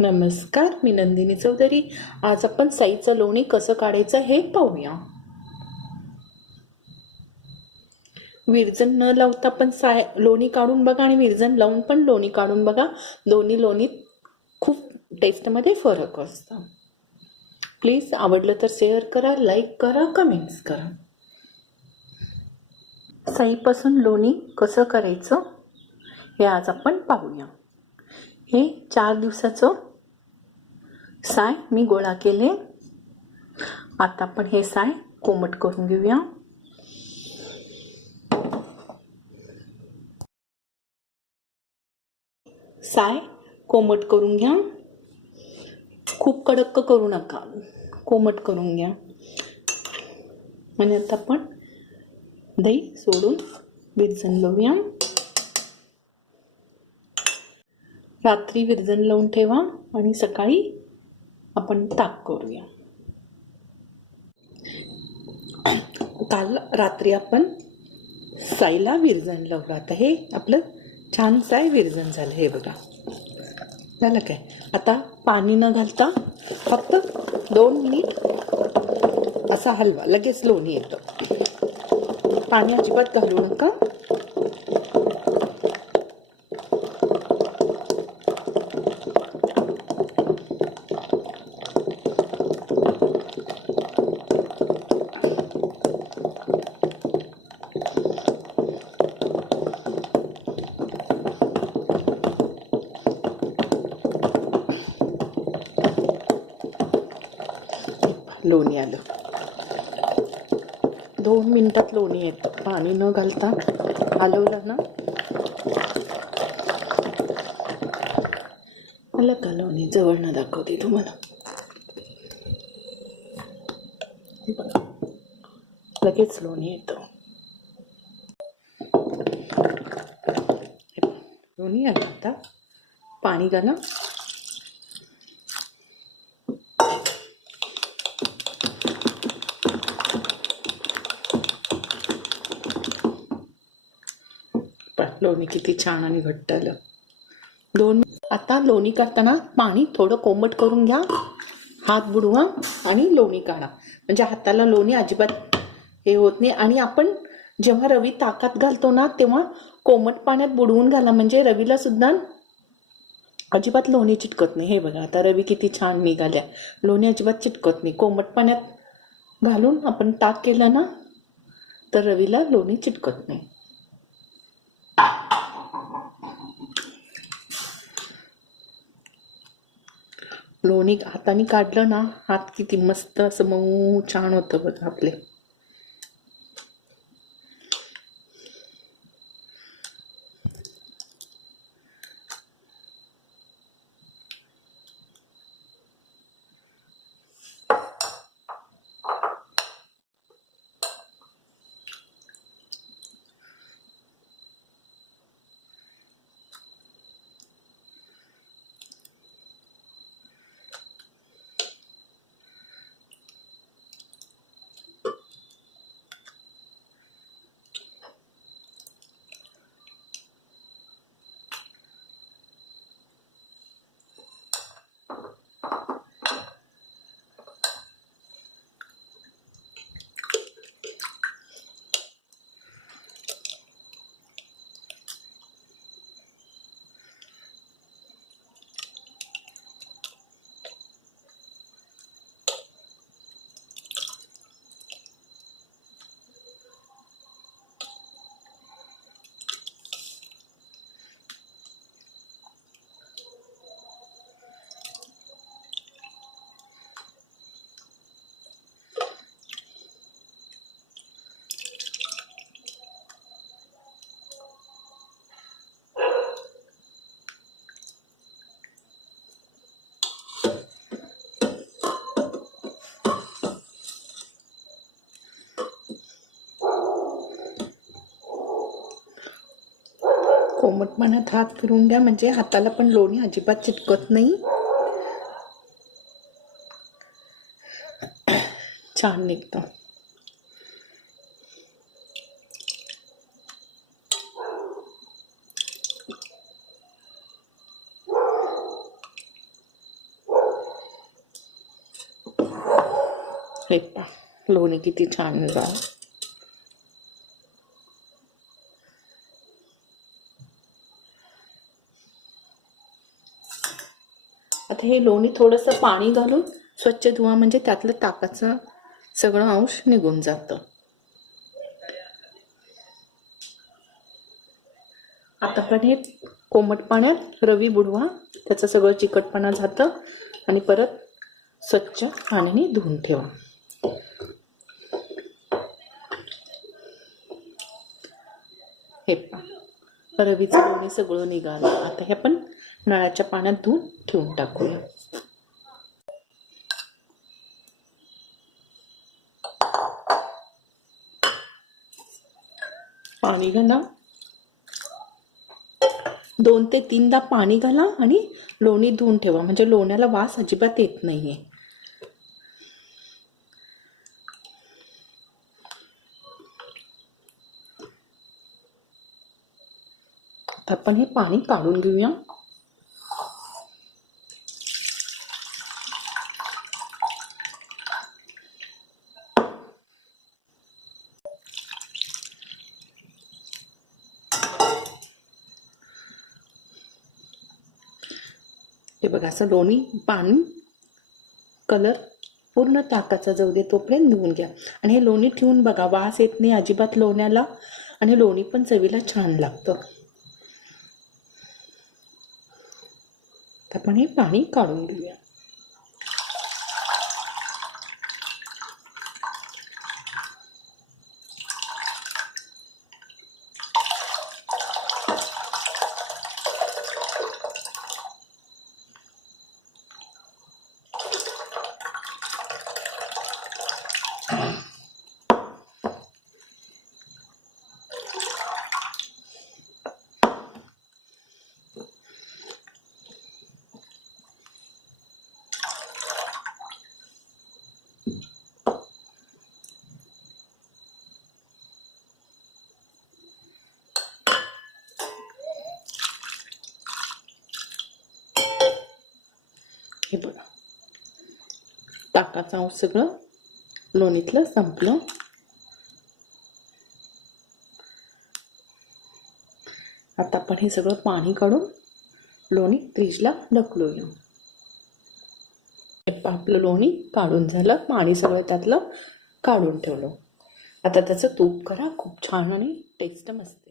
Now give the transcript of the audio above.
नमस्कार मी नंदिनी चौधरी. आज आपण साईचं लोणी कसं काढायचं हे पाहूया. विरजन न लावता पण साय लोणी काढून बघा आणि विरजन लावून पण लोणी काढून बघा. दोन्ही लोणीत खूप टेस्टमध्ये फरक असतो. प्लीज आवडलं तर शेअर करा लाईक करा कमेंट्स करा. साईपासून लोणी कसं करायचं हे आज आपण पाहूया. हे चार दिवसाचं साय मी गोळा केले. आता आपण हे साय कोमट करून घेऊया. साय कोमट करून घ्या. खूप कडक करू नका. कोमट करून घ्या. आणि आता आपण दही सोडून विरजन लावूया. रात्री विरजन लावून ठेवा आणि सकाळी आपण ताक करूया. काल रात्री आपण साईला विरजण लावलं आता हे आपलं छान साय विरजण झालं हे बघा. झालं काय? आता पाणी न घालता फक्त दोन मिनिट असा हलवा लगेच लोणी येतं. पाणी अजिबात घालू नका. लोणी आलं. दोन मिनटात लोणी येतं पाणी न घालता हलवलं ना? आलं का लोणी? जवळनं दाखवते तुम्हाला. लगेच लोणी येतं. लोणी आलं आता. पाणी घाला. लोणी किती छान आणि घट्ट आलं. दोन आता लोणी काढताना पाणी थोडं कोमट करून घ्या. हात बुडवा आणि लोणी काढा. म्हणजे हाताला लोणी अजिबात हे होत नाही. आणि आपण जेव्हा रवी ताकात घालतो ना तेव्हा कोमट पाण्यात बुडवून घाला. म्हणजे रवीला सुद्धा अजिबात लोणी चिटकत नाही. हे बघा आता रवी किती छान निघाल्या. लोणी अजिबात चिटकत नाही. कोमट पाण्यात घालून आपण ताक केलं ना तर रवीला लोणी चिटकत नाही. लोणी हाताने काढलं ना हात किती मस्त असं मऊ छान होतं बघा आपले. कोमट पाण्यात हात फिरून घ्या म्हणजे हाताला पण लोणी अजिबात चिटकत नाही. छान निघतं. लोणी किती छान झालं. आता हे लोणी थोडंसं पाणी घालून स्वच्छ धुवा म्हणजे त्यातलं ताकाचं सगळं अंश निघून जातं. आता पण हे कोमट पाण्यात रवी बुडवा त्याचं सगळं चिकटपणा जातं आणि परत स्वच्छ पाण्याने धुवून ठेवा. हे पा रवीचं लोणी सगळं निघालं. आता हे आपण नळाच्या पाण्यात धुवून ठेवून टाकूया. पाणी घाला. दोन ते तीनदा पाणी घाला आणि लोणी धुवून ठेवा. म्हणजे लोण्याला वास अजिबात येत नाहीये. आपण हे पाणी काढून घेऊया. हे बघा असं लोणी पाणी कलर पूर्ण ताकाचा जाऊ दे तोपर्यंत धुवून घ्या. आणि हे लोणी ठेवून बघा वास येत नाही अजिबात लोण्याला. आणि लोणी पण चवीला छान लागतं. तर आपण हे पाणी काढून घेऊया. हे बघा. ताकाचं अंश सगळं लोणीतलं संपलं. आता आपण हे सगळं पाणी काढून लोणी फ्रीजला ढकलूया. हे आपलं लोणी काढून झालं पाणी सगळं त्यातलं काढून ठेवलं. आता त्याचं तूप करा खूप छान आणि टेस्ट मस्त